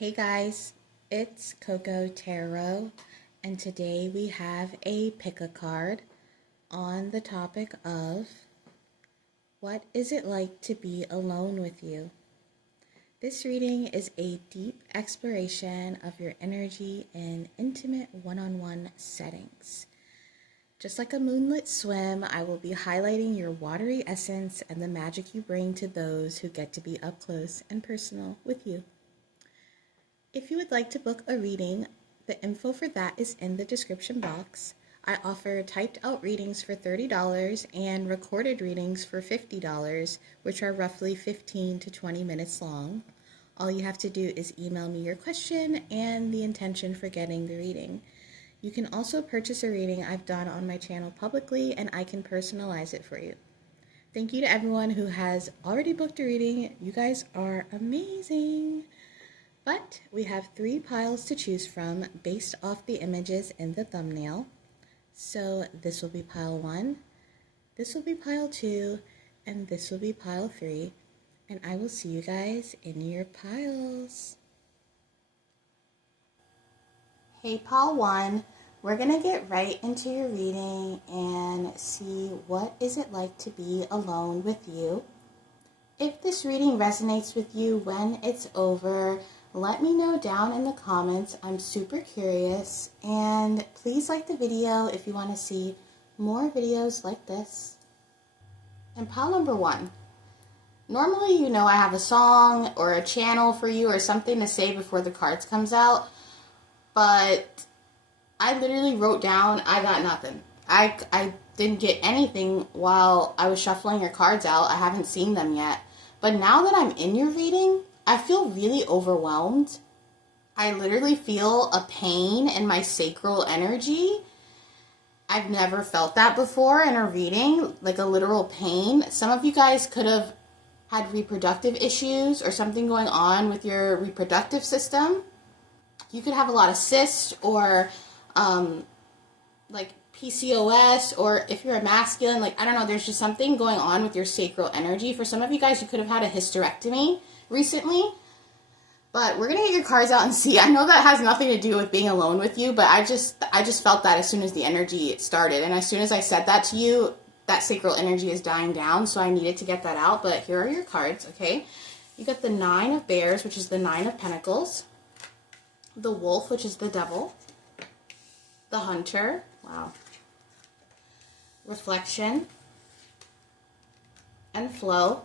Hey guys, it's Coco Tarot, and today we have a pick-a-card on the topic of what is it like to be alone with you? This reading is a deep exploration of your energy in intimate one-on-one settings. Just like a moonlit swim, I will be highlighting your watery essence and the magic you bring to those who get to be up close and personal with you. If you would like to book a reading, the info for that is in the description box. I offer typed out readings for $30 and recorded readings for $50, which are roughly 15 to 20 minutes long. All you have to do is email me your question and the intention for getting the reading. You can also purchase a reading I've done on my channel publicly, and I can personalize it for you. Thank you to everyone who has already booked a reading. You guys are amazing. But we have 3 piles to choose from based off the images in the thumbnail. So this will be pile 1, this will be pile 2, and this will be pile 3. And I will see you guys in your piles. Hey pile 1, we're going to get right into your reading and see what is it like to be alone with you. If this reading resonates with you when it's over, let me know down in the comments. I'm super curious, and please like the video if you want to see more videos like this. And pile number 1. Normally, you know I have a song or a channel for you or something to say before the cards comes out, but I literally wrote down, I got nothing. I didn't get anything while I was shuffling your cards out. I haven't seen them yet. But now that I'm in your reading, I feel really overwhelmed. I literally feel a pain in my sacral energy. I've never felt that before in a reading, like a literal pain. Some of you guys could have had reproductive issues or something going on with your reproductive system. You could have a lot of cysts or like PCOS, or if you're a masculine, like I don't know, there's just something going on with your sacral energy. For some of you guys, you could have had a hysterectomy recently. But we're gonna get your cards out and see. I know that has nothing to do with being alone with you, but I just felt that as soon as the energy started, and as soon as I said that to you, that sacral energy is dying down, so I needed to get that out. But here are your cards, okay? You got the 9 of Bears, which is the 9 of Pentacles, the Wolf, which is the Devil, the Hunter, wow, Reflection, and Flow.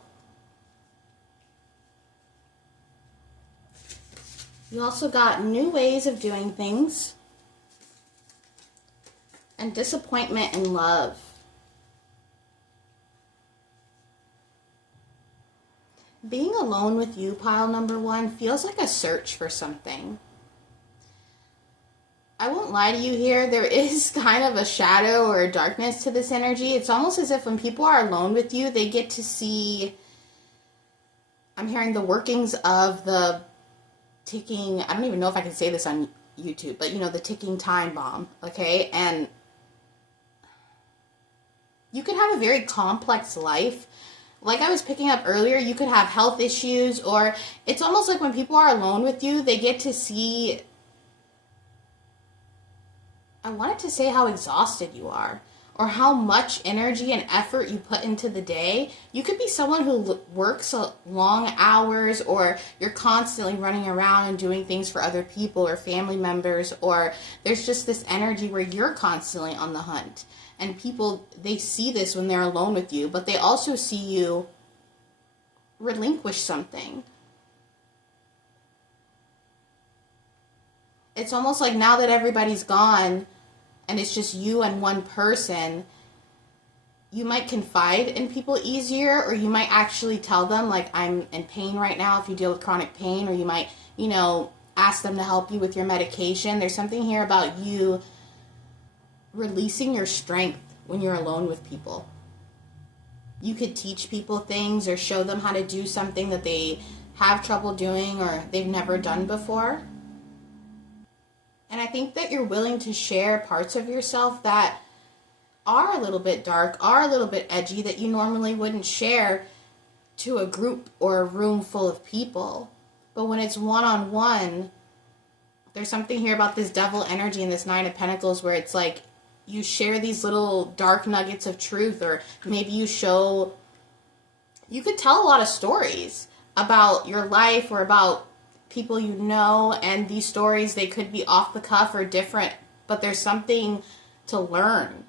You also got New Ways of Doing Things, and Disappointment in Love. Being alone with you, pile number 1, feels like a search for something. I won't lie to you here, there is kind of a shadow or a darkness to this energy. It's almost as if when people are alone with you, they get to see, I'm hearing the workings of the ticking, I don't even know if I can say this on YouTube, but you know, the ticking time bomb, okay? And you could have a very complex life. Like I was picking up earlier, you could have health issues, or it's almost like when people are alone with you, they get to see, I wanted to say how exhausted you are, or how much energy and effort you put into the day. You could be someone who works long hours, or you're constantly running around and doing things for other people or family members, or there's just this energy where you're constantly on the hunt. And people, they see this when they're alone with you, but they also see you relinquish something. It's almost like now that everybody's gone and it's just you and one person, you might confide in people easier, or you might actually tell them, like, I'm in pain right now if you deal with chronic pain, or you might, you know, ask them to help you with your medication. There's something here about you releasing your strength when you're alone with people. You could teach people things or show them how to do something that they have trouble doing or they've never done before. And I think that you're willing to share parts of yourself that are a little bit dark, are a little bit edgy, that you normally wouldn't share to a group or a room full of people. But when it's one-on-one, there's something here about this devil energy and this Nine of Pentacles where it's like you share these little dark nuggets of truth, or maybe you could tell a lot of stories about your life or about people you know, and these stories, they could be off the cuff or different, but there's something to learn.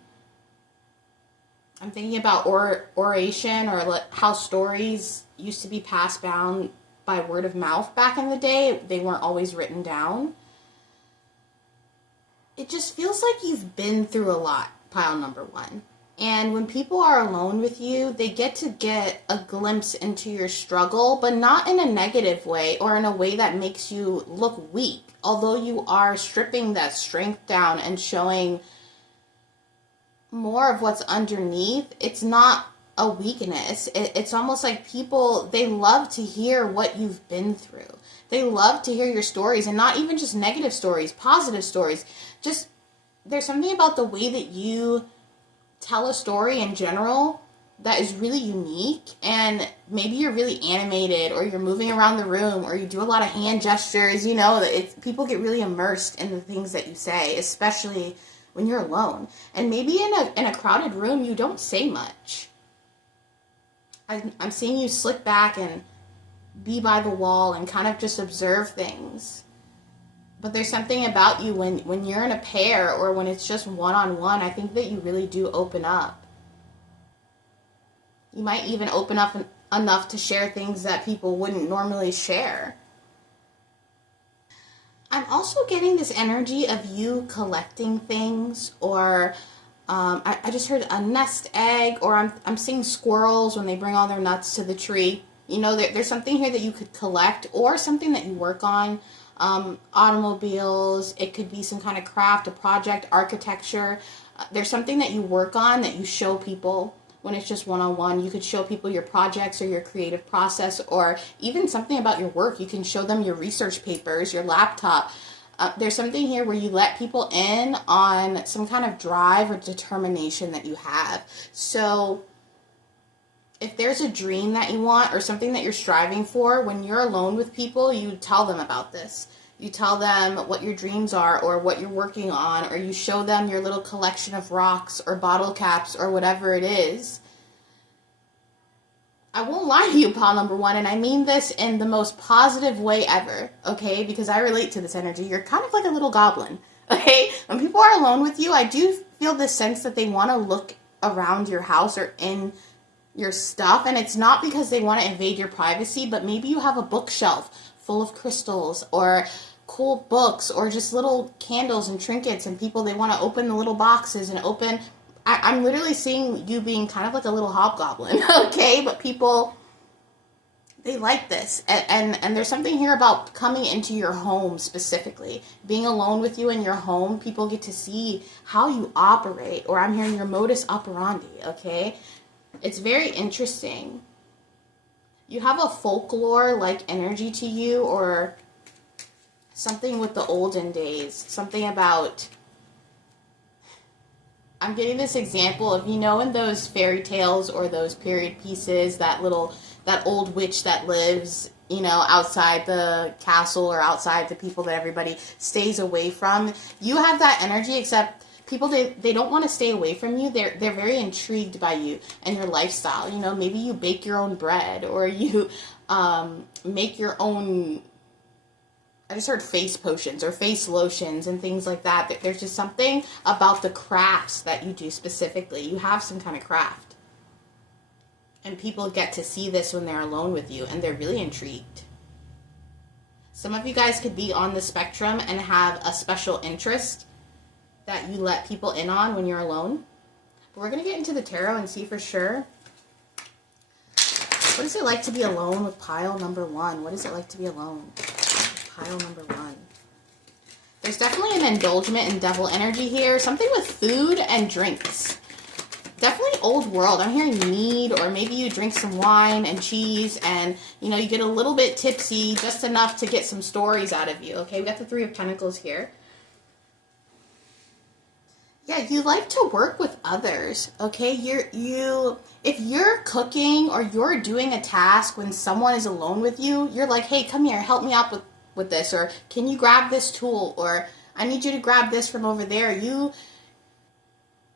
I'm thinking about oration, or how stories used to be passed down by word of mouth back in the day. They weren't always written down. It just feels like you've been through a lot, pile number one. And when people are alone with you, they get a glimpse into your struggle, but not in a negative way or in a way that makes you look weak. Although you are stripping that strength down and showing more of what's underneath, it's not a weakness. It's almost like people, they love to hear what you've been through. They love to hear your stories, and not even just negative stories, positive stories. Just, there's something about the way that you tell a story in general that is really unique, and maybe you're really animated, or you're moving around the room, or you do a lot of hand gestures, people get really immersed in the things that you say, especially when you're alone. And maybe in a crowded room, you don't say much. I'm seeing you slip back and be by the wall and kind of just observe things. But there's something about you when you're in a pair, or when it's just one-on-one, I think that you really do open up. You might even open up enough to share things that people wouldn't normally share. I'm also getting this energy of you collecting things, or I just heard a nest egg, or I'm seeing squirrels when they bring all their nuts to the tree. There's something here that you could collect, or something that you work on. Automobiles, it could be some kind of craft, a project, architecture. There's something that you work on that you show people when it's just one-on-one. You could show people your projects or your creative process, or even something about your work. You can show them your research papers, your laptop. There's something here where you let people in on some kind of drive or determination that you have. So if there's a dream that you want, or something that you're striving for, when you're alone with people, you tell them about this. You tell them what your dreams are, or what you're working on, or you show them your little collection of rocks or bottle caps or whatever it is. I won't lie to you, pile number one, and I mean this in the most positive way ever, okay? Because I relate to this energy. You're kind of like a little goblin, okay? When people are alone with you, I do feel this sense that they want to look around your house or in your stuff, and it's not because they want to invade your privacy, but maybe you have a bookshelf full of crystals or cool books, or just little candles and trinkets, and people, they want to open the little boxes and open. I'm literally seeing you being kind of like a little hobgoblin, okay? But people, they like this, and there's something here about coming into your home specifically. Being alone with you in your home, people get to see how you operate, or I'm hearing your modus operandi, okay? It's very interesting. You have a folklore-like energy to you, or something with the olden days. Something about, I'm getting this example of, in those fairy tales or those period pieces, that old witch that lives, outside the castle, or outside the people that everybody stays away from. You have that energy, except people, they don't want to stay away from you. They're very intrigued by you and your lifestyle. Maybe you bake your own bread, or you make your own, I just heard face potions or face lotions and things like that. There's just something about the crafts that you do specifically. You have some kind of craft. And people get to see this when they're alone with you, and they're really intrigued. Some of you guys could be on the spectrum and have a special interest that you let people in on when you're alone. But we're going to get into the tarot and see for sure. What is it like to be alone with pile number one? What is it like to be alone? Pile number one. There's definitely an indulgement and devil energy here. Something with food and drinks. Definitely old world. I'm hearing mead, or maybe you drink some wine and cheese, and you get a little bit tipsy, just enough to get some stories out of you. Okay, we got the Three of Pentacles here. Yeah, you like to work with others, okay? If you're cooking or you're doing a task when someone is alone with you, you're like, hey, come here, help me out with this, or can you grab this tool, or I need you to grab this from over there. You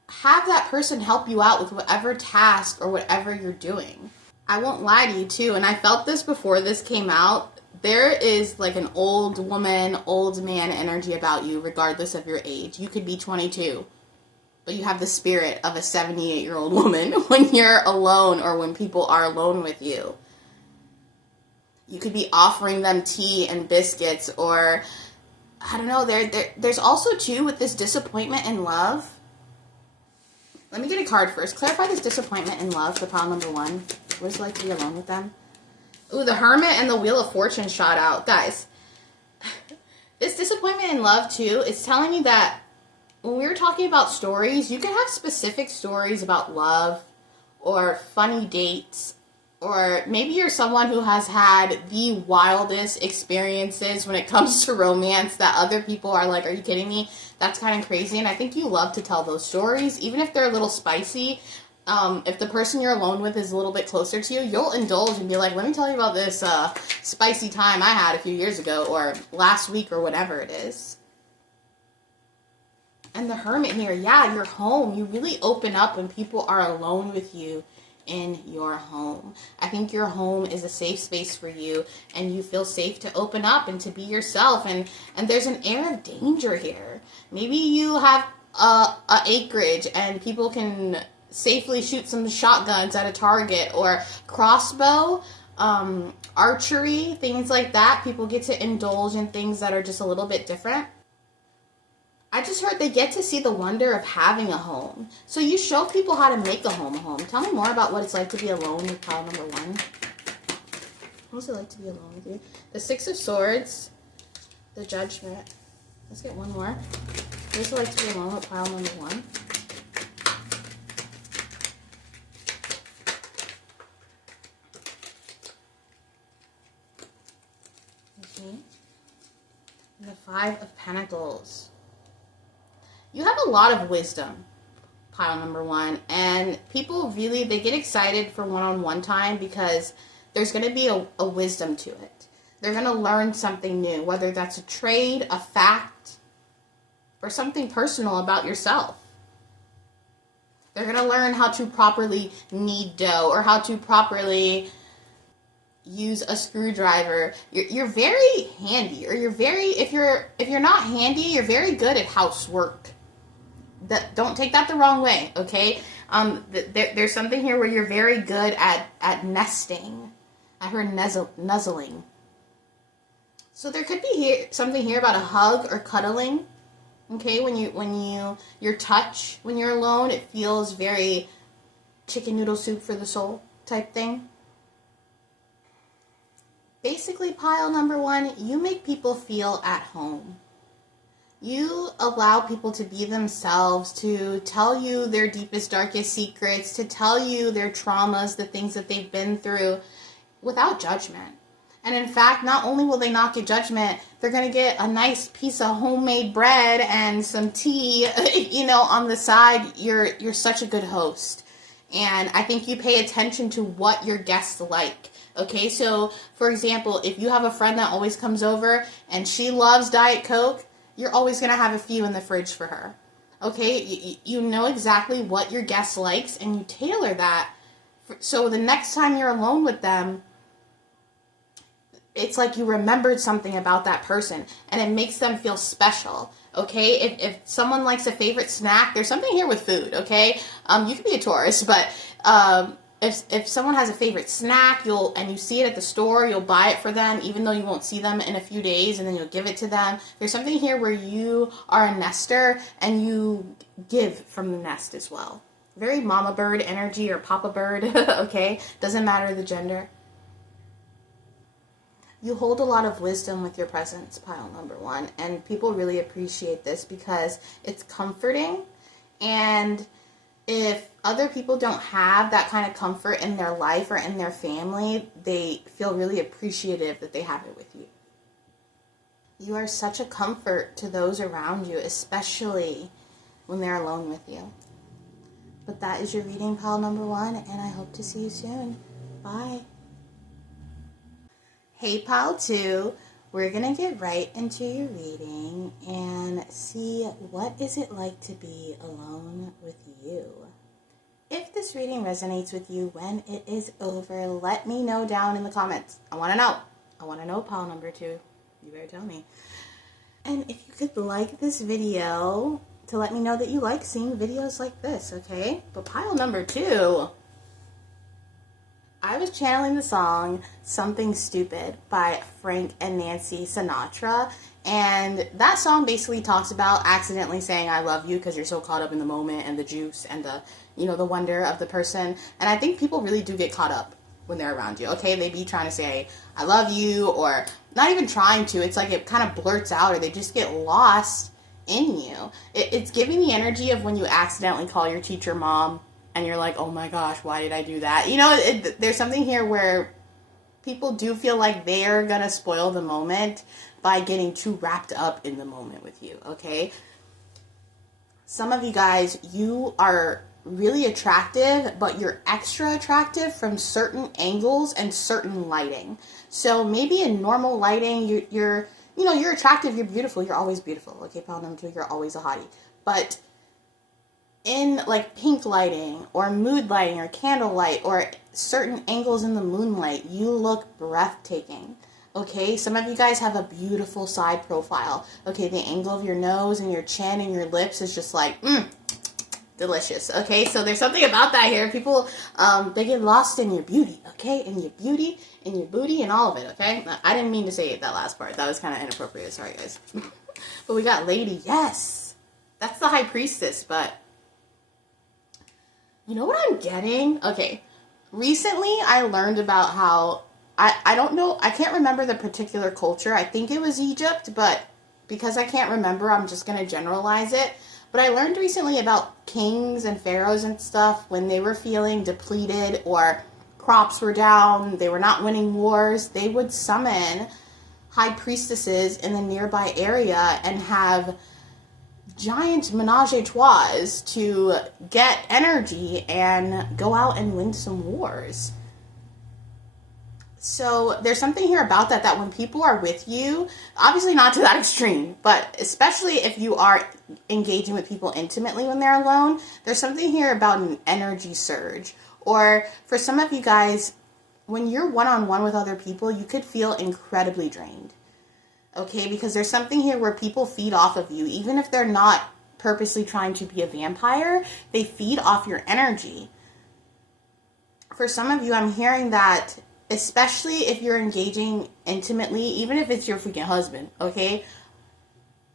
have that person help you out with whatever task or whatever you're doing. I won't lie to you too, and I felt this before this came out. There is like an old woman, old man energy about you, regardless of your age. You could be 22, but you have the spirit of a 78-year-old woman when you're alone or when people are alone with you. You could be offering them tea and biscuits, or I don't know. There's also too with this disappointment in love. Let me get a card first. Clarify this disappointment in love for pile number 1. What is it like to be alone with them? Ooh, the Hermit and the Wheel of Fortune shot out. Guys, this disappointment in love, too, is telling me that when we were talking about stories, you can have specific stories about love or funny dates, or maybe you're someone who has had the wildest experiences when it comes to romance that other people are like, are you kidding me? That's kind of crazy. And I think you love to tell those stories, even if they're a little spicy. If the person you're alone with is a little bit closer to you, you'll indulge and be like, let me tell you about this spicy time I had a few years ago or last week or whatever it is. And the Hermit here, yeah, your home. You really open up when people are alone with you in your home. I think your home is a safe space for you, and you feel safe to open up and to be yourself. And there's an air of danger here. Maybe you have a acreage and people can safely shoot some shotguns at a target, or crossbow, archery, things like that. People get to indulge in things that are just a little bit different. I just heard they get to see the wonder of having a home. So you show people how to make a home a home. Tell me more about what it's like to be alone with pile number 1. What's it like to be alone with you? The Six of Swords, the Judgment. Let's get one more. What's it like to be alone with pile number 1? And the Five of Pentacles. You have a lot of wisdom, pile number 1, and people really, they get excited for one-on-one time because there's going to be a wisdom to it. They're going to learn something new, whether that's a trade, a fact, or something personal about yourself. They're going to learn how to properly knead dough, or how to properly use a screwdriver. You're very handy, or you're very, if you're not handy, you're very good at housework. Don't take that the wrong way, okay? There's something here where you're very good at nesting. I heard nuzzling. So there could be something here about a hug or cuddling. Okay, when your touch when you're alone, it feels very chicken noodle soup for the soul type thing. Basically, pile number 1, you make people feel at home. You allow people to be themselves, to tell you their deepest, darkest secrets, to tell you their traumas, the things that they've been through, without judgment. And in fact, not only will they not get judgment, they're going to get a nice piece of homemade bread and some tea, on the side. You're such a good host. And I think you pay attention to what your guests like. Okay, so for example, if you have a friend that always comes over and she loves Diet Coke, you're always going to have a few in the fridge for her. Okay, you know exactly what your guest likes, and you tailor that. So the next time you're alone with them, it's like you remembered something about that person, and it makes them feel special. Okay, if someone likes a favorite snack, there's something here with food. Okay, you can be a Taurus, but if someone has a favorite snack, and you see it at the store, you'll buy it for them, even though you won't see them in a few days, and then you'll give it to them. There's something here where you are a nester, and you give from the nest as well. Very mama bird energy, or papa bird, okay? Doesn't matter the gender. You hold a lot of wisdom with your presence, pile number 1, and people really appreciate this because it's comforting. And if other people don't have that kind of comfort in their life or in their family, they feel really appreciative that they have it with you. You are such a comfort to those around you, especially when they're alone with you. But that is your reading, pile number 1, and I hope to see you soon. Bye. Hey, pile 2. We're going to get right into your reading and see what is it like to be alone with you. If this reading resonates with you when it is over, let me know down in the comments. I want to know. I want to know, pile number 2. You better tell me. And if you could like this video to let me know that you like seeing videos like this, okay? But pile number 2, I was channeling the song Something Stupid by Frank and Nancy Sinatra, and that song basically talks about accidentally saying I love you because you're so caught up in the moment and the juice and the, the wonder of the person. And I think people really do get caught up when they're around you, okay? They be trying to say I love you, or not even trying to. It's like it kind of blurts out, or they just get lost in you. It's giving the energy of when you accidentally call your teacher mom and you're like, oh my gosh, why did I do that? There's something here where people do feel like they're gonna spoil the moment by getting too wrapped up in the moment with you, okay? Some of you guys, you are really attractive, but you're extra attractive from certain angles and certain lighting. So maybe in normal lighting, you're attractive, you're beautiful, you're always beautiful. Okay, pile number 2, you're always a hottie. But in like pink lighting or mood lighting or candlelight or certain angles in the moonlight, you look breathtaking. Okay, some of you guys have a beautiful side profile. Okay, the angle of your nose and your chin and your lips is just like, delicious. Okay, so there's something about that here. People, they get lost in your beauty, okay? In your beauty, in your booty, and all of it, okay? I didn't mean to say that last part. That was kind of inappropriate. Sorry, guys. But we got Lady. Yes. That's the High Priestess, but you know what I'm getting? Okay. Recently, I learned about how, I don't know, I can't remember the particular culture. I think it was Egypt, but because I can't remember, I'm just going to generalize it. But I learned recently about kings and pharaohs and stuff when they were feeling depleted or crops were down, they were not winning wars, they would summon high priestesses in the nearby area and have giant menage-a-trois to get energy and go out and win some wars. So there's something here about that when people are with you, obviously not to that extreme, but especially if you are engaging with people intimately when they're alone, there's something here about an energy surge. Or for some of you guys, when you're one-on-one with other people, you could feel incredibly drained. Okay, because there's something here where people feed off of you, even if they're not purposely trying to be a vampire, they feed off your energy. For some of you, I'm hearing that, especially if you're engaging intimately, even if it's your freaking husband, okay?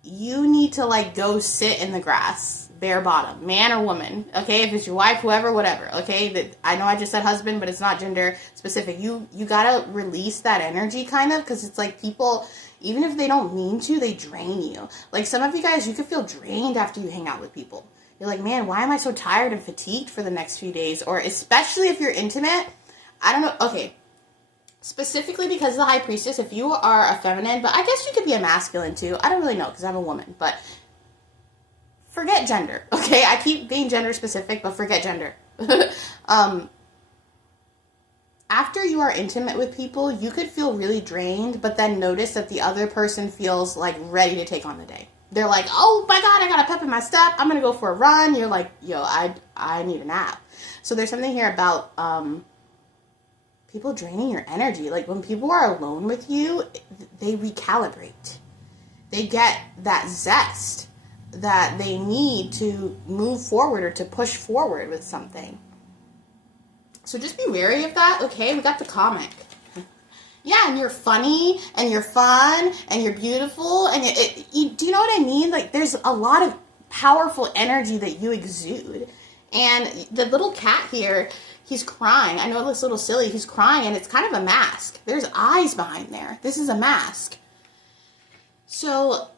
You need to like go sit in the grass, bare bottom, man or woman, okay? If it's your wife, whoever, whatever, okay? I know I just said husband, but it's not gender specific. You gotta release that energy kind of, because it's like people, even if they don't mean to, they drain you. Like some of you guys, you could feel drained after you hang out with people. You're like, man, why am I so tired and fatigued for the next few days? Or especially if you're intimate, I don't know, okay. Specifically because of the High Priestess, if you are a feminine, but I guess you could be a masculine too. I don't really know because I'm a woman, but forget gender, okay? I keep being gender specific, but forget gender. After you are intimate with people, you could feel really drained, but then notice that the other person feels like ready to take on the day. They're like, oh my God, I got a pep in my step. I'm going to go for a run. You're like, yo, I need a nap. So there's something here about people draining your energy. Like when people are alone with you, they recalibrate. They get that zest that they need to move forward or to push forward with something. So just be wary of that, okay? We got the comic. Yeah, and you're funny, and you're fun, and you're beautiful, and do you know what I mean? Like, there's a lot of powerful energy that you exude. And the little cat here, he's crying. I know it looks a little silly. He's crying, and it's kind of a mask. There's eyes behind there. This is a mask. So,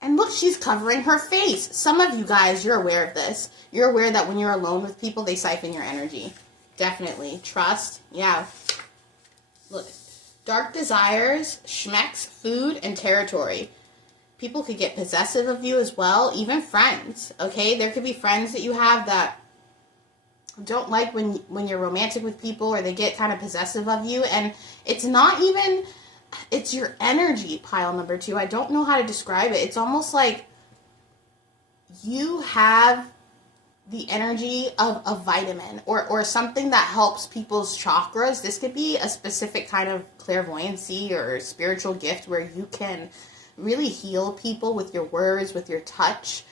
and look, she's covering her face. Some of you guys, you're aware of this. You're aware that when you're alone with people, they siphon your energy. Definitely. Trust. Yeah. Look. Dark desires, schmecks, food, and territory. People could get possessive of you as well, even friends, okay? There could be friends that you have that don't like when you're romantic with people, or they get kind of possessive of you, and it's not even, it's your energy, pile number 2. I don't know how to describe it. It's almost like you have the energy of a vitamin or something that helps people's chakras. This could be a specific kind of clairvoyancy or spiritual gift where you can really heal people with your words, with your touch,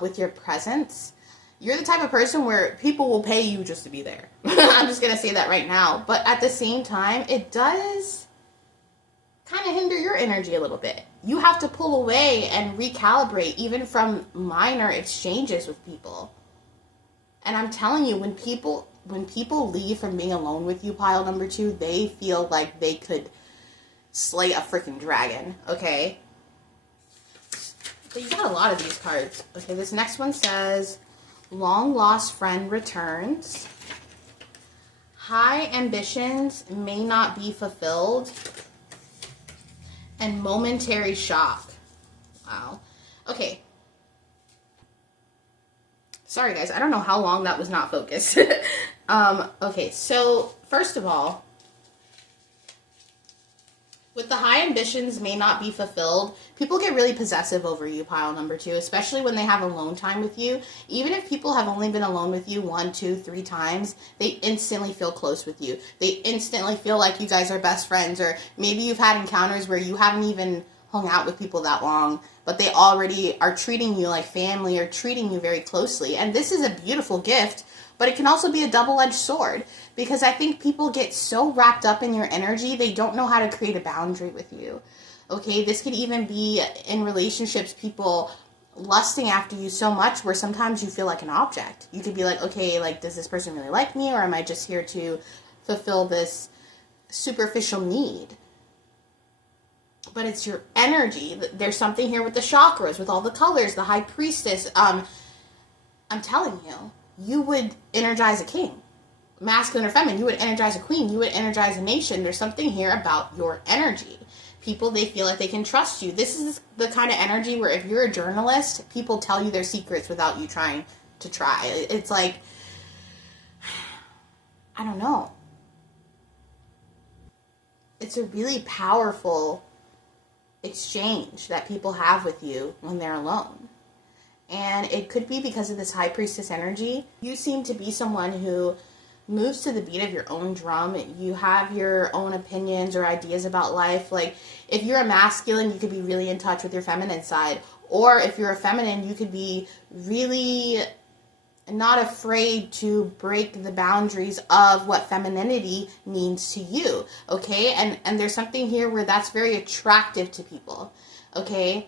with your presence. You're the type of person where people will pay you just to be there. I'm just going to say that right now. But at the same time, it does kind of hinder your energy a little bit. You have to pull away and recalibrate even from minor exchanges with people. And I'm telling you, when people leave from being alone with you, pile number 2, they feel like they could slay a freaking dragon, okay? But you got a lot of these cards. Okay, this next one says, long lost friend returns. High ambitions may not be fulfilled. And momentary shock. Wow. Okay. Sorry, guys. I don't know how long that was not focused. Okay, so first of all, with the high ambitions may not be fulfilled, people get really possessive over you, pile number 2, especially when they have alone time with you. Even if people have only been alone with you 1, 2, 3 times, they instantly feel close with you. They instantly feel like you guys are best friends, or maybe you've had encounters where you haven't even hung out with people that long, but they already are treating you like family or treating you very closely. And this is a beautiful gift, but it can also be a double-edged sword, because I think people get so wrapped up in your energy, they don't know how to create a boundary with you. Okay, this could even be in relationships, people lusting after you so much where sometimes you feel like an object. You could be like, okay, like, does this person really like me, or am I just here to fulfill this superficial need? But it's your energy. There's something here with the chakras, with all the colors, the high priestess. I'm telling you, you would energize a king. Masculine or feminine, you would energize a queen. You would energize a nation. There's something here about your energy. People, they feel like they can trust you. This is the kind of energy where if you're a journalist, people tell you their secrets without you trying to try. It's like, I don't know. It's a really powerful exchange that people have with you when they're alone. And it could be because of this high priestess energy. You seem to be someone who moves to the beat of your own drum. You have your own opinions or ideas about life. Like, if you're a masculine, you could be really in touch with your feminine side. Or if you're a feminine, you could be really not afraid to break the boundaries of what femininity means to you, okay? And there's something here where that's very attractive to people, okay?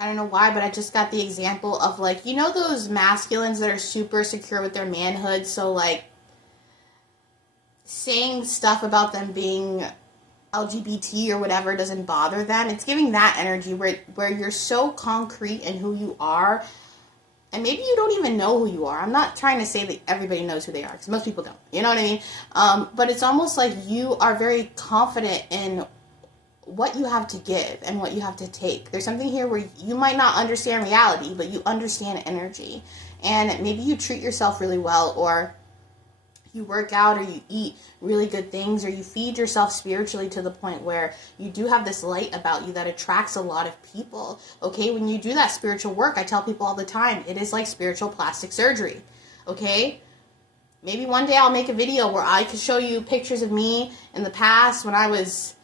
I don't know why, but I just got the example of, like, you know those masculines that are super secure with their manhood, so, like, saying stuff about them being LGBT or whatever doesn't bother them. It's giving that energy where you're so concrete in who you are. And maybe you don't even know who you are. I'm not trying to say that everybody knows who they are, because most people don't. You know what I mean? But it's almost like you are very confident in what you have to give and what you have to take. There's something here where you might not understand reality, but you understand energy. And maybe you treat yourself really well, or you work out, or you eat really good things, or you feed yourself spiritually to the point where you do have this light about you that attracts a lot of people. Okay, when you do that spiritual work, I tell people all the time, it is like spiritual plastic surgery. Okay, maybe one day I'll make a video where I can show you pictures of me in the past when I was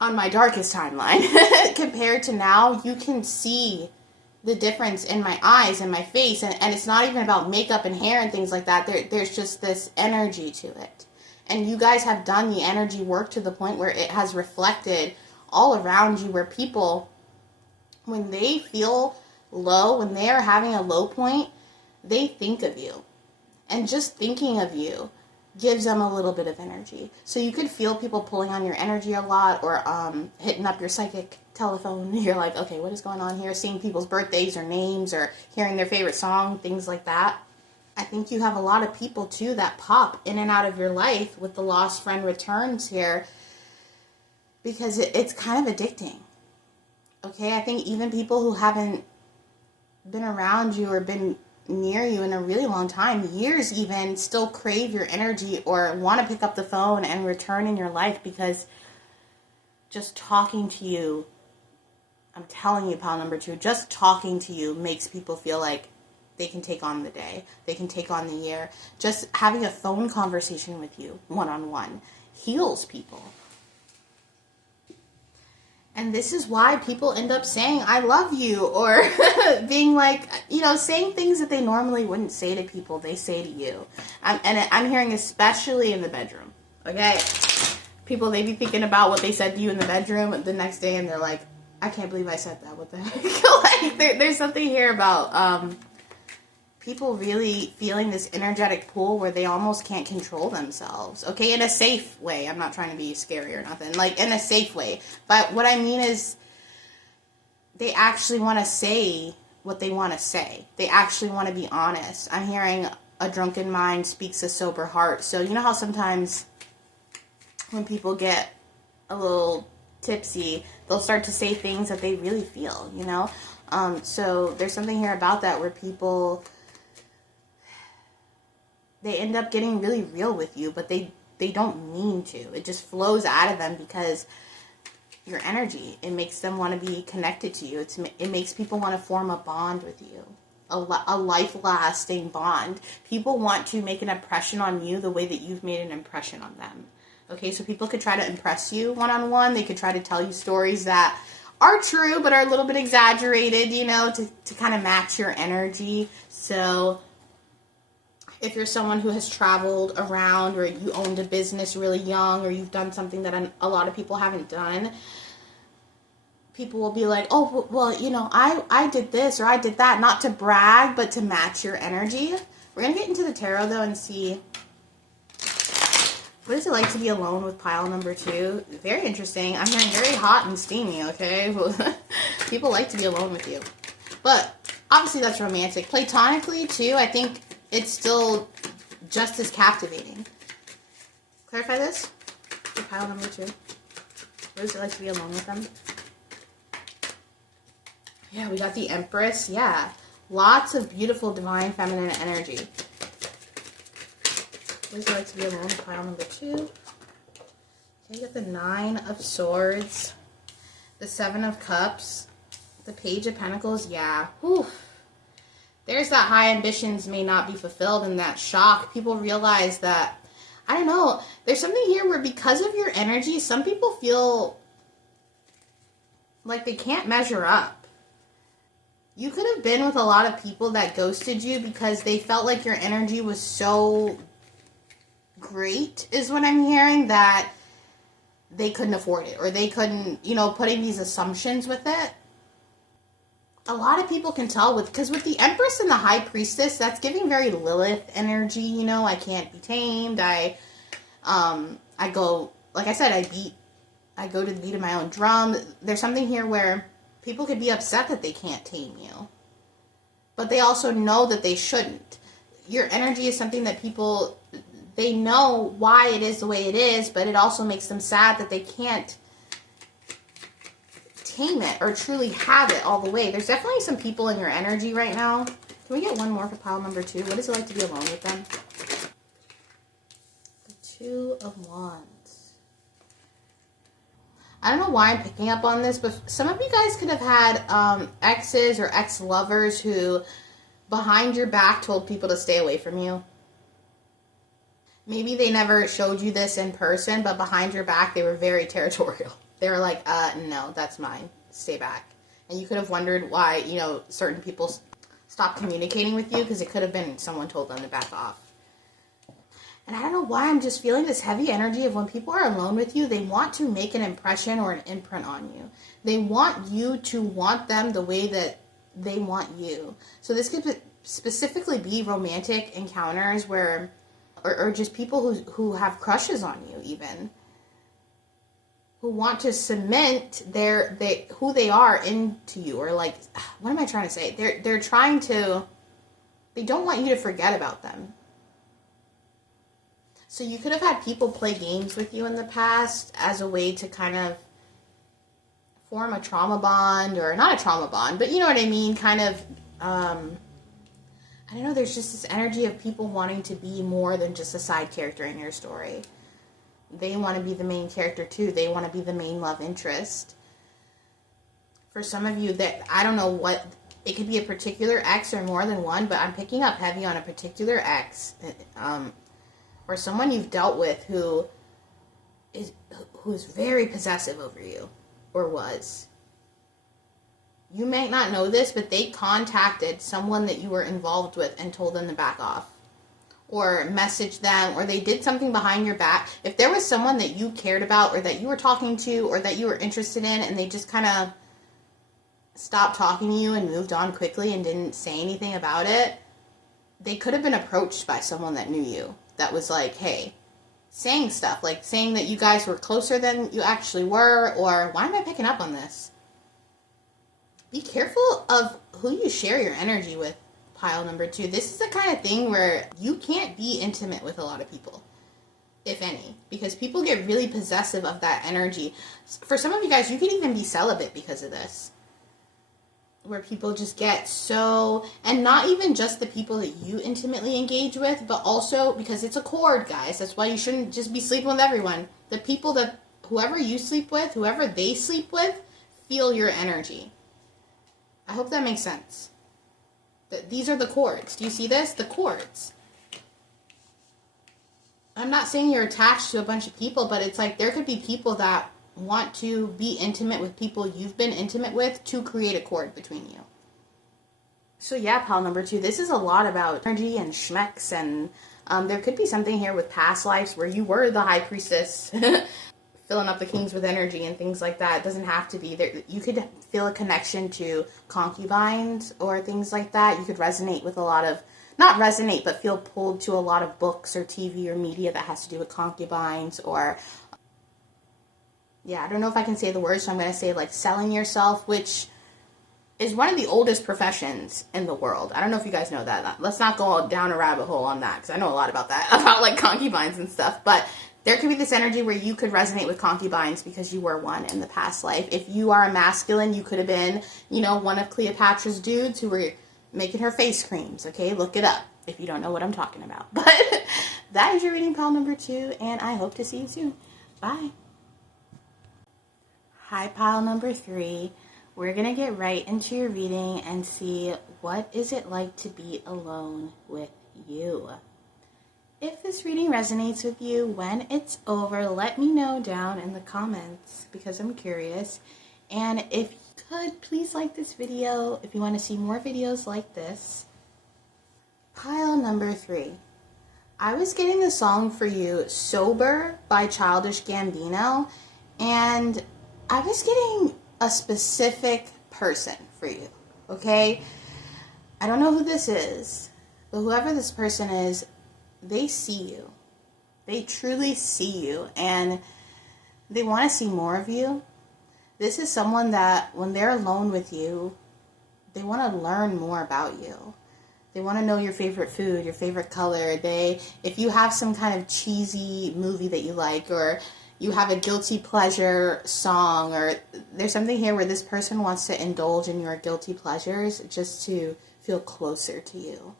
on my darkest timeline compared to now. You can see the difference in my eyes and my face, and it's not even about makeup and hair and things like that. There's just this energy to it, and you guys have done the energy work to the point where it has reflected all around you, where people, when they feel low, when they are having a low point, they think of you, and just thinking of you gives them a little bit of energy. So you could feel people pulling on your energy a lot, or hitting up your psychic telephone. You're like, okay, what is going on here? Seeing people's birthdays or names, or hearing their favorite song, things like that. I think you have a lot of people too that pop in and out of your life with the lost friend returns here. because it's kind of addicting. Okay, I think even people who haven't been around you or been near you in a really long time, years even, still crave your energy or want to pick up the phone and return in your life, because just talking to you, I'm telling you, pile number 2, just talking to you makes people feel like they can take on the day, they can take on the year. Just having a phone conversation with you, one-on-one, heals people. And this is why people end up saying, I love you, or being like, saying things that they normally wouldn't say to people, they say to you. And I'm hearing especially in the bedroom, okay? People, they be thinking about what they said to you in the bedroom the next day, and they're like, I can't believe I said that, what the heck? Like, there's something here about people really feeling this energetic pull where they almost can't control themselves, okay, in a safe way. I'm not trying to be scary or nothing, like in a safe way. But what I mean is they actually want to say what they want to say. They actually want to be honest. I'm hearing a drunken mind speaks a sober heart. So you know how sometimes when people get a little tipsy, they'll start to say things that they really feel, so there's something here about that where people, they end up getting really real with you, but they don't mean to. It just flows out of them because your energy, it makes them want to be connected to you. It makes people want to form a bond with you, a life-lasting bond. People want to make an impression on you the way that you've made an impression on them. Okay, so people could try to impress you one-on-one. They could try to tell you stories that are true but are a little bit exaggerated, to kind of match your energy. So if you're someone who has traveled around, or you owned a business really young, or you've done something that a lot of people haven't done, people will be like, oh, well, I did this or I did that, not to brag, but to match your energy. We're going to get into the tarot, though, and see, what is it like to be alone with pile number 2? Very interesting. I'm hearing very hot and steamy, okay? People like to be alone with you. But obviously that's romantic. Platonically, too, I think it's still just as captivating. Clarify this for pile number 2. What is it like to be alone with them? Yeah, we got the Empress. Yeah. Lots of beautiful divine feminine energy. What is it like to be alone with pile number 2? Okay, you got the 9 of Swords. The 7 of Cups. The Page of Pentacles. Yeah. Whew. There's that high ambitions may not be fulfilled, and that shock. People realize that, I don't know, there's something here where because of your energy, some people feel like they can't measure up. You could have been with a lot of people that ghosted you because they felt like your energy was so great, is what I'm hearing, that they couldn't afford it, or they couldn't, putting these assumptions with it. A lot of people can tell because with the Empress and the High Priestess, that's giving very Lilith energy, I can't be tamed. I go, like I said, I go to the beat of my own drum. There's something here where people could be upset that they can't tame you, but they also know that they shouldn't. Your energy is something that people, they know why it is the way it is, but it also makes them sad that they can't tame it or truly have it all the way. There's definitely some people in your energy right now. Can we get one more for pile number 2? What is it like to be alone with them? The 2 of Wands. I don't know why I'm picking up on this, but some of you guys could have had exes or ex-lovers who behind your back told people to stay away from you. Maybe they never showed you this in person, but behind your back they were very territorial. They were like, no, that's mine. Stay back. And you could have wondered why, certain people stopped communicating with you, because it could have been someone told them to back off. And I don't know why I'm just feeling this heavy energy of when people are alone with you, they want to make an impression or an imprint on you. They want you to want them the way that they want you. So this could specifically be romantic encounters where, or just people who have crushes on you even, who want to cement who they are into you, or like, what am I trying to say? They're trying to, they don't want you to forget about them. So you could have had people play games with you in the past as a way to kind of form a trauma bond, or not a trauma bond, but you know what I mean, kind of, I don't know, there's just this energy of people wanting to be more than just a side character in your story. They want to be the main character too. They want to be the main love interest. For some of you, that I don't know what, it could be a particular ex or more than one, but I'm picking up heavy on a particular ex, or someone you've dealt with who is very possessive over you, or was. You may not know this, but they contacted someone that you were involved with and told them to back off, or messaged them, or they did something behind your back. If there was someone that you cared about, or that you were talking to, or that you were interested in, and they just kind of stopped talking to you and moved on quickly and didn't say anything about it, they could have been approached by someone that knew you, that was like, hey, saying stuff, like saying that you guys were closer than you actually were, or why am I picking up on this? Be careful of who you share your energy with, pile number 2. This is the kind of thing where you can't be intimate with a lot of people, if any, because people get really possessive of that energy. For some of you guys, you could even be celibate because of this, where people just get so, and not even just the people that you intimately engage with, but also because it's a cord, guys. That's why you shouldn't just be sleeping with everyone. The people that, whoever you sleep with, whoever they sleep with, feel your energy. I hope that makes sense. These are the cords. Do you see this? The cords. I'm not saying you're attached to a bunch of people, but it's like there could be people that want to be intimate with people you've been intimate with to create a cord between you. So yeah, pile number 2, this is a lot about energy and schmecks, and there could be something here with past lives where you were the high priestess, filling up the kings with energy and things like that. It doesn't have to be there. You could feel a connection to concubines or things like that. You could resonate with a lot of, not resonate, but feel pulled to a lot of books or TV or media that has to do with concubines, or yeah, I don't know if I can say the word, so I'm going to say like selling yourself, which is one of the oldest professions in the world. I don't know if you guys know that. Let's not go down a rabbit hole on that, because I know a lot about that, about like concubines and stuff. But there could be this energy where you could resonate with concubines because you were one in the past life. If you are a masculine, you could have been, you know, one of Cleopatra's dudes who were making her face creams. Okay, look it up if you don't know what I'm talking about. But that is your reading, pile number 2, and I hope to see you soon. Bye. Hi, pile number 3. We're going to get right into your reading and see what is it like to be alone with you. If this reading resonates with you, when it's over, let me know down in the comments because I'm curious. And if you could, please like this video if you want to see more videos like this. Pile number 3. I was getting the song for you, Sober by Childish Gambino, and I was getting a specific person for you, okay? I don't know who this is, but whoever this person is, they see you. They truly see you, and they want to see more of you. This is someone that, when they're alone with you, they want to learn more about you. They want to know your favorite food, your favorite color. If you have some kind of cheesy movie that you like, or you have a guilty pleasure song, or there's something here where this person wants to indulge in your guilty pleasures just to feel closer to you.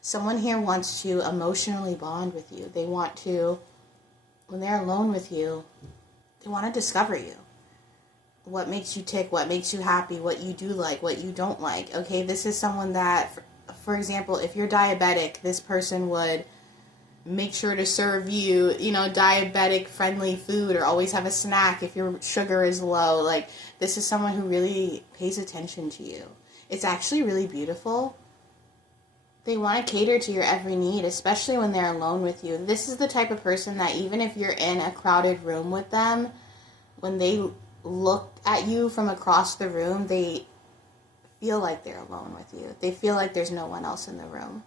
Someone here wants to emotionally bond with you. They want to, when they're alone with you, they want to discover you. What makes you tick, what makes you happy, what you do like, what you don't like. Okay, this is someone that, for example, if you're diabetic, this person would make sure to serve you, diabetic friendly food, or always have a snack if your sugar is low. Like, this is someone who really pays attention to you. It's actually really beautiful. They want to cater to your every need, especially when they're alone with you. This is the type of person that even if you're in a crowded room with them, when they look at you from across the room, they feel like they're alone with you. They feel like there's no one else in the room.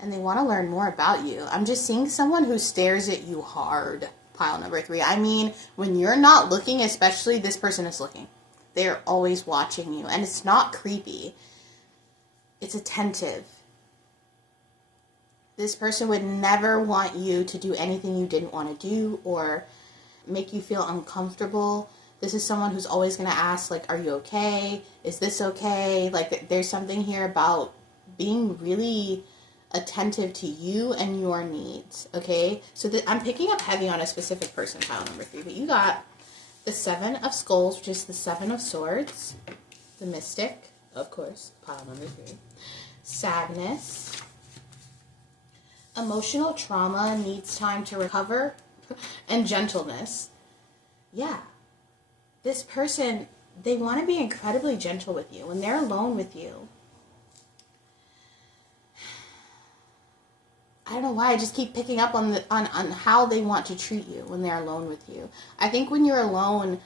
And they want to learn more about you. I'm just seeing someone who stares at you hard, pile number 3. I mean, when you're not looking, especially, this person is looking. They're always watching you. And it's not creepy. It's attentive. This person would never want you to do anything you didn't want to do or make you feel uncomfortable. This is someone who's always going to ask, like, are you okay? Is this okay? Like, there's something here about being really attentive to you and your needs, okay? So I'm picking up heavy on a specific person, pile number 3, but you got the 7 of Skulls, which is the 7 of Swords, the Mystic, of course, pile number 3, sadness, emotional trauma needs time to recover, and gentleness. Yeah, this person, they want to be incredibly gentle with you. When they're alone with you, I don't know why, I just keep picking up on how they want to treat you when they're alone with you. I think when you're alone,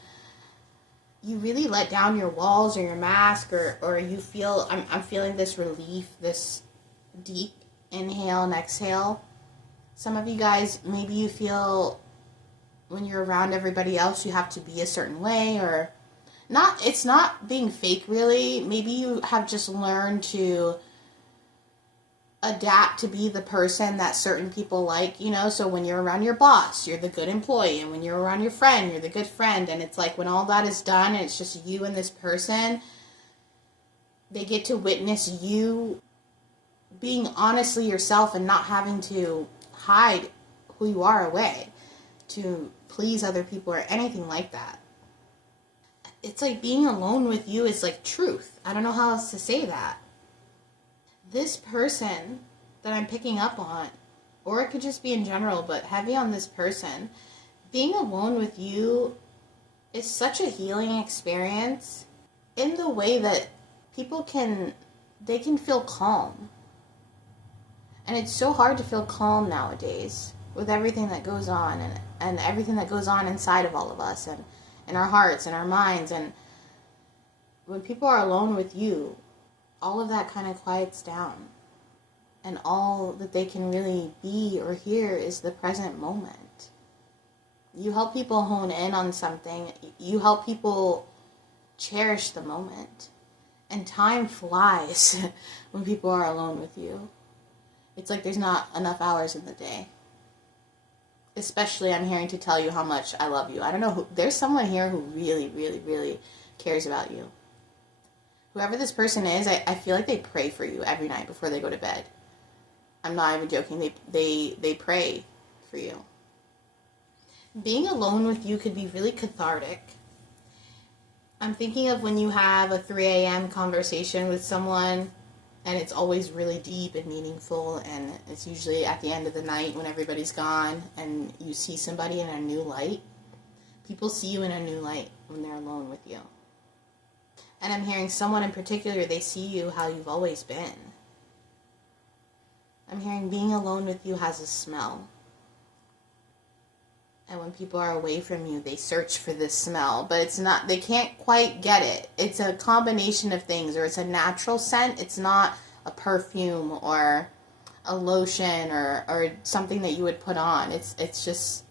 you really let down your walls or your mask, or you feel, I'm feeling this relief, this deep inhale and exhale. Some of you guys, maybe you feel when you're around everybody else, you have to be a certain way, or not. It's not being fake, really. Maybe you have just learned to adapt to be the person that certain people like, you know. So when you're around your boss, you're the good employee, and when you're around your friend, you're the good friend. And it's like when all that is done and it's just you and this person, they get to witness you being honestly yourself and not having to hide who you are away to please other people or anything like that. It's like being alone with you is like truth. I don't know how else to say that. This person that I'm picking up on, or it could just be in general, but heavy on this person, being alone with you is such a healing experience in the way that people can feel calm. And it's so hard to feel calm nowadays with everything that goes on and everything that goes on inside of all of us and in our hearts and our minds. And when people are alone with you, all of that kind of quiets down. And all that they can really be or hear is the present moment. You help people hone in on something. You help people cherish the moment. And time flies when people are alone with you. It's like there's not enough hours in the day. Especially I'm hearing to tell you how much I love you. I don't know, there's someone here who really, really, really cares about you. Whoever this person is, I feel like they pray for you every night before they go to bed. I'm not even joking. They pray for you. Being alone with you could be really cathartic. I'm thinking of when you have a 3 a.m. conversation with someone, and it's always really deep and meaningful, and it's usually at the end of the night when everybody's gone, and you see somebody in a new light. People see you in a new light when they're alone with you. And I'm hearing someone in particular, they see you how you've always been. I'm hearing being alone with you has a smell. And when people are away from you, they search for this smell. But it's not, they can't quite get it. It's a combination of things, or it's a natural scent. It's not a perfume or a lotion or something that you would put on. It's just,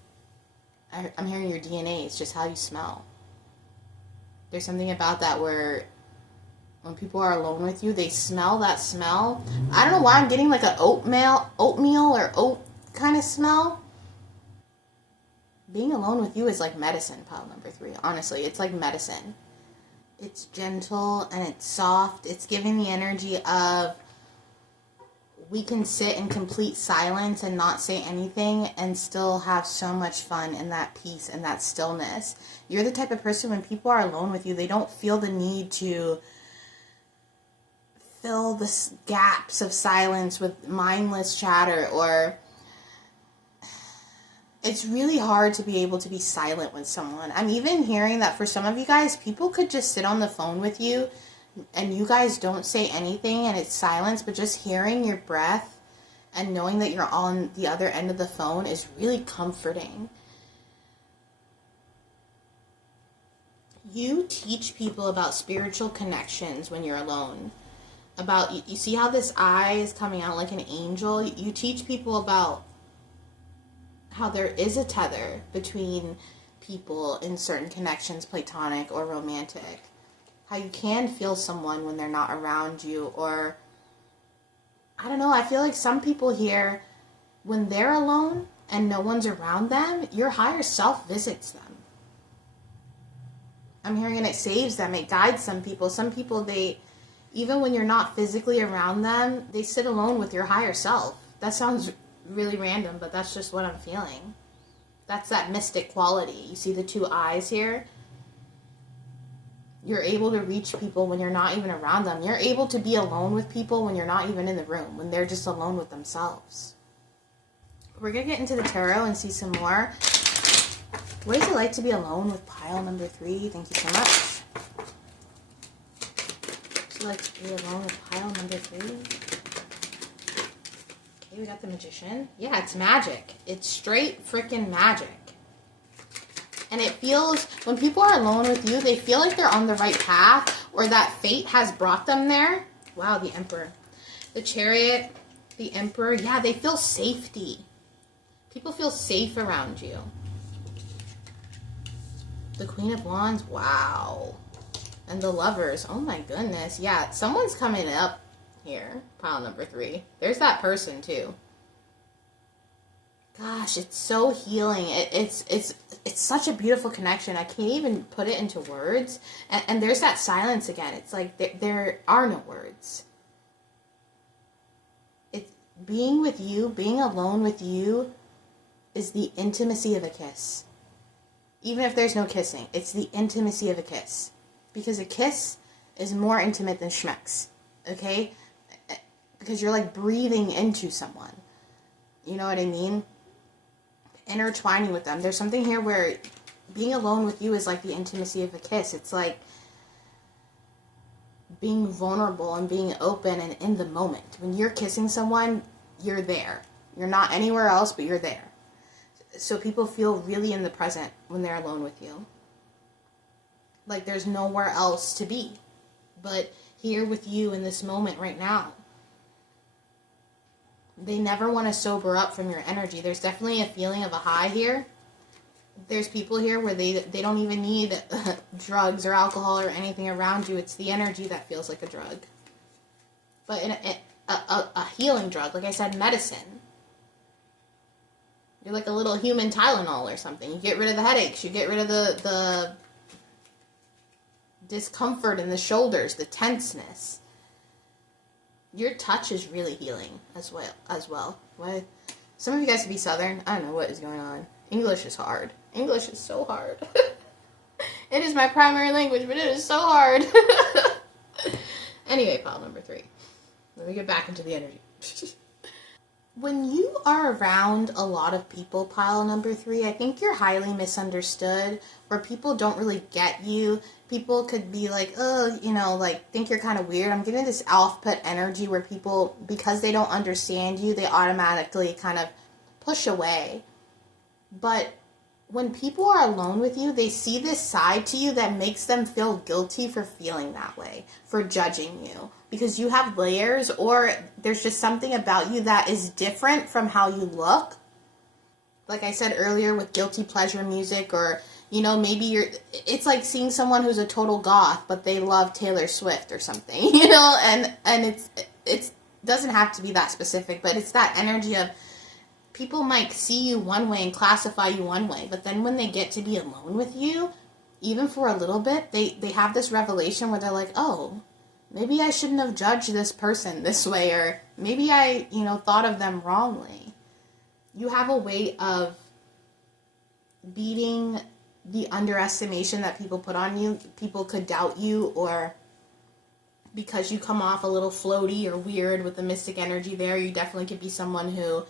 I'm hearing your DNA. It's just how you smell. There's something about that where when people are alone with you, they smell that smell. I don't know why I'm getting like an oatmeal or oat kind of smell. Being alone with you is like medicine, pile number 3. Honestly, it's like medicine. It's gentle and it's soft. It's giving the energy of we can sit in complete silence and not say anything and still have so much fun in that peace and that stillness. You're the type of person when people are alone with you, they don't feel the need to fill the gaps of silence with mindless chatter, or it's really hard to be able to be silent with someone. I'm even hearing that for some of you guys, people could just sit on the phone with you and you guys don't say anything and it's silence, but just hearing your breath and knowing that you're on the other end of the phone is really comforting. You teach people about spiritual connections when you're alone. About, you see how this eye is coming out like an angel? You teach people about how there is a tether between people in certain connections, platonic or romantic. How you can feel someone when they're not around you, or I don't know, I feel like some people here, when they're alone and no one's around them, your higher self visits them. I'm hearing, and it saves them. It guides some people. Some people, even when you're not physically around them, they sit alone with your higher self. That sounds really random, but that's just what I'm feeling. That's that mystic quality. You see the two eyes here? You're able to reach people when you're not even around them. You're able to be alone with people when you're not even in the room, when they're just alone with themselves. We're going to get into the tarot and see some more. What is it like to be alone with pile number 3? Thank you so much. What is it like to be alone with pile number 3? Okay, we got the Magician. Yeah, it's magic. It's straight freaking magic. And it feels, when people are alone with you, they feel like they're on the right path, or that fate has brought them there. Wow, the Emperor. The Chariot, the Emperor. Yeah, they feel safety. People feel safe around you. The Queen of Wands. Wow. And the Lovers. Oh my goodness. Yeah, someone's coming up here. Pile number 3. There's that person too. Gosh, it's so healing. It's such a beautiful connection. I can't even put it into words. And there's that silence again. It's like there are no words. It's being with you, being alone with you, is the intimacy of a kiss. Even if there's no kissing, it's the intimacy of a kiss. Because a kiss is more intimate than schmecks. Okay? Because you're like breathing into someone. You know what I mean? Intertwining with them. There's something here where being alone with you is like the intimacy of a kiss. It's like being vulnerable and being open and in the moment. When you're kissing someone, you're there. You're not anywhere else, but you're there. So people feel really in the present when they're alone with you. Like there's nowhere else to be but here with you in this moment right now. They never want to sober up from your energy. There's definitely a feeling of a high here. There's people here where they don't even need drugs or alcohol or anything around you. It's the energy that feels like a drug. But a healing drug, like I said, medicine. You're like a little human Tylenol or something. You get rid of the headaches. You get rid of the discomfort in the shoulders, the tenseness. Your touch is really healing as well. What? Some of you guys could be Southern. I don't know what is going on. English is hard. English is so hard. It is my primary language, but it is so hard. Anyway, pile number 3. Let me get back into the energy. When you are around a lot of people, pile number 3, I think you're highly misunderstood, where people don't really get you. People could be like, oh, like, think you're kind of weird. I'm getting this off-put energy where people, because they don't understand you, they automatically kind of push away. But when people are alone with you, they see this side to you that makes them feel guilty for feeling that way, for judging you. Because you have layers, or there's just something about you that is different from how you look. Like I said earlier with guilty pleasure music, or, maybe it's like seeing someone who's a total goth, but they love Taylor Swift or something, and it doesn't have to be that specific, but it's that energy of people might see you one way and classify you one way, but then when they get to be alone with you, even for a little bit, they have this revelation where they're like, oh, maybe I shouldn't have judged this person this way, or maybe I, thought of them wrongly. You have a way of beating the underestimation that people put on you. People could doubt you, or because you come off a little floaty or weird with the mystic energy there, you definitely could be someone who,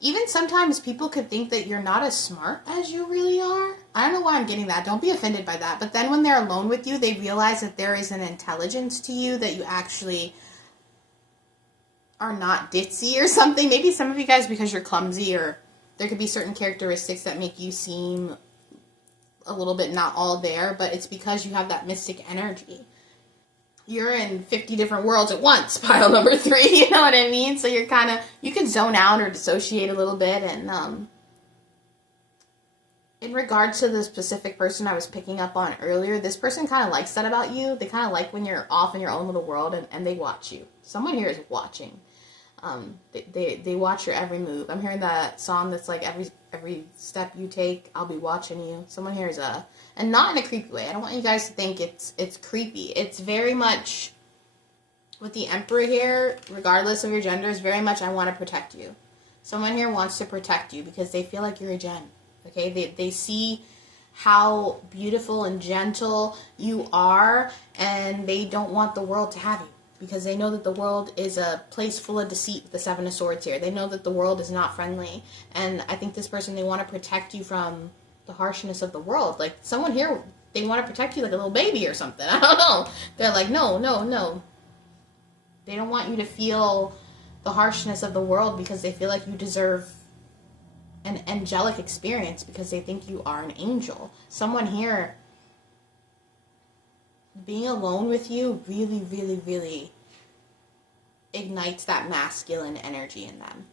even sometimes people could think that you're not as smart as you really are. I don't know why I'm getting that. Don't be offended by that. But then when they're alone with you, they realize that there is an intelligence to you, that you actually are not ditzy or something. Maybe some of you guys, because you're clumsy, or there could be certain characteristics that make you seem a little bit not all there, but it's because you have that mystic energy. You're in 50 different worlds at once, pile number 3, you know what I mean? So you're you can zone out or dissociate a little bit, and in regards to the specific person I was picking up on earlier, this person kind of likes that about you. They kind of like when you're off in your own little world and they watch you. Someone here is watching. They watch your every move. I'm hearing that song that's like every step you take, I'll be watching you. Someone here is and not in a creepy way. I don't want you guys to think it's creepy. It's very much, with the Emperor here, regardless of your gender, is very much, I want to protect you. Someone here wants to protect you because they feel like you're a gem. Okay, they see how beautiful and gentle you are, and they don't want the world to have you, because they know that the world is a place full of deceit with the Seven of Swords here. They know that the world is not friendly. And I think this person, they want to protect you from the harshness of the world. Like, someone here, they want to protect you like a little baby or something. I don't know. They're like, no, no, no. They don't want you to feel the harshness of the world because they feel like you deserve an angelic experience, because they think you are an angel. Someone here, being alone with you really, really, really ignites that masculine energy in them,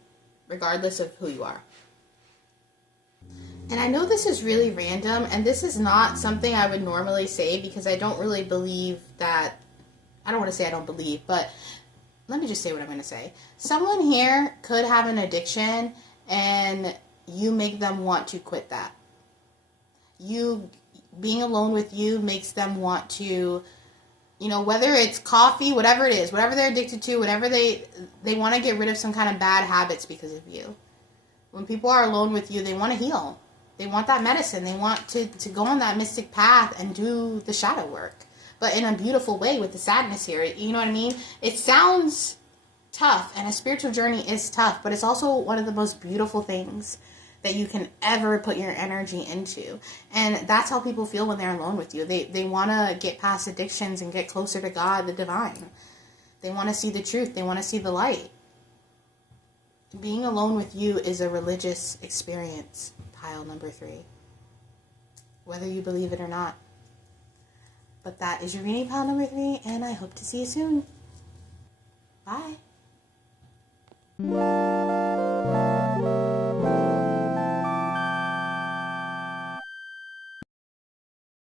regardless of who you are. And I know this is really random, and this is not something I would normally say, because I don't really believe that, I don't want to say I don't believe, but let me just say what I'm going to say. Someone here could have an addiction, and you make them want to quit that. You being alone with you makes them want to, whether it's coffee, whatever it is, whatever they're addicted to, whatever they want to get rid of some kind of bad habits because of you. When people are alone with you, they want to heal. They want that medicine. They want to go on that mystic path and do the shadow work, but in a beautiful way with the sadness here. You know what I mean? It sounds tough, and a spiritual journey is tough, but it's also one of the most beautiful things that you can ever put your energy into. And that's how people feel when they're alone with you. They want to get past addictions and get closer to God, the divine. They want to see the truth. They want to see the light. Being alone with you is a religious experience, pile number 3. Whether you believe it or not. But that is your reading, pile number 3, and I hope to see you soon. Bye.